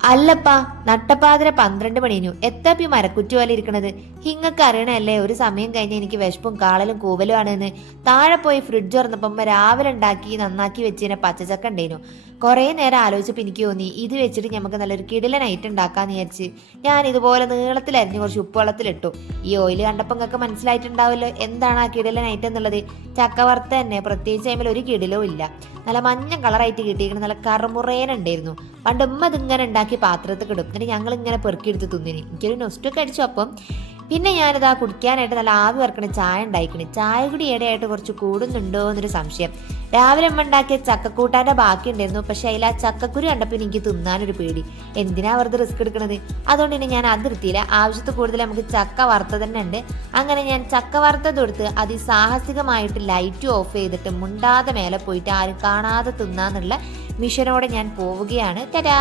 അല്ലപ്പാ, നട്ടപ്പാതിര 12 മണിനു എത്താപ്പി മരക്കുറ്റി പോലെ ഇരിക്കണത്. ഹിങ്ങക്ക് അറിയണല്ലേ ഒരു സമയം കഴിഞ്ഞ് എനിക്ക് വിശപ്പും കാളലും കൂവലും ആണെന്ന്. താഴെ പോയി ഫ്രിഡ്ജ് തുറന്നപ്പം രാവിലെ ഉണ്ടാക്കി നന്നാക്കി വെച്ചിനെ പച്ചച്ചക്ക ഉണ്ടേനു. കുറേ നേരം ആലോചിച്ചപ്പോൾ എനിക്ക് തോന്നി ഇത് വെച്ചിട്ട് നമുക്ക് നല്ലൊരു കിടിലൻ ഐറ്റം ഉണ്ടാക്കാന്ന് വിചാരിച്ച് ഞാൻ ഇതുപോലെ നീളത്തിലരിഞ്ഞ് കുറച്ച് ഉപ്പുവെള്ളത്തിലിട്ടു. ഈ ഓയിൽ കണ്ടപ്പോൾ നിങ്ങൾക്ക് മനസ്സിലായിട്ടുണ്ടാവുമല്ലോ എന്താണ് ആ കിടിലൻ ഐറ്റം എന്നുള്ളത്. ചക്ക വറുത്ത തന്നെ, പ്രത്യേകിച്ച് അതിൽ ഒരു കിടിലോ ഇല്ല. നല്ല മഞ്ഞ കളറായിട്ട് കിട്ടിയിരിക്കണം, നല്ല കറുമുറേനുണ്ടായിരുന്നു. പണ്ട് ഉമ്മ ഇതിങ്ങനെ ഉണ്ടാക്കി പാത്രത്തിൽ ഇടും, എന്നിട്ട് ഞങ്ങൾ ഇങ്ങനെ പെറുക്കിയെടുത്ത് തിന്നിന്. എനിക്കൊരു നൊസ്റ്റൊക്കെ അടിച്ചു. അപ്പം പിന്നെ ഞാനിതാ കുടിക്കാനായിട്ട് നല്ല ആവി വറക്കണ ചായ ഉണ്ടായിക്കണേ. ചായ കൂടി ഇടയായിട്ട് കുറച്ച് കൂടുന്നുണ്ടോ എന്നൊരു സംശയം. രാവിലെ അമ്മ ഉണ്ടാക്കിയ ചക്കക്കൂട്ടാൻ്റെ ബാക്കി ഉണ്ടായിരുന്നു. പക്ഷെ അതിൽ ആ ചക്കക്കുരു കണ്ടപ്പോൾ എനിക്ക് തിന്നാനൊരു പേടി. എന്തിനാ വെറുതെ റിസ്ക് എടുക്കണത്? അതുകൊണ്ട് തന്നെ ഞാൻ അതിർത്തിയില്ല. ആവശ്യത്തിൽ കൂടുതൽ നമുക്ക് ചക്ക വറുത്തത് തന്നെ ഉണ്ട്. അങ്ങനെ ഞാൻ ചക്ക വറുത്തത് കൊടുത്ത് അതിസാഹസികമായിട്ട് ലൈറ്റ് ഓഫ് ചെയ്തിട്ട് മുണ്ടാതെ മേലെ പോയിട്ട് ആരും കാണാതെ തിന്നാന്നുള്ള മിഷനോടെ ഞാൻ പോവുകയാണ്. തരാ.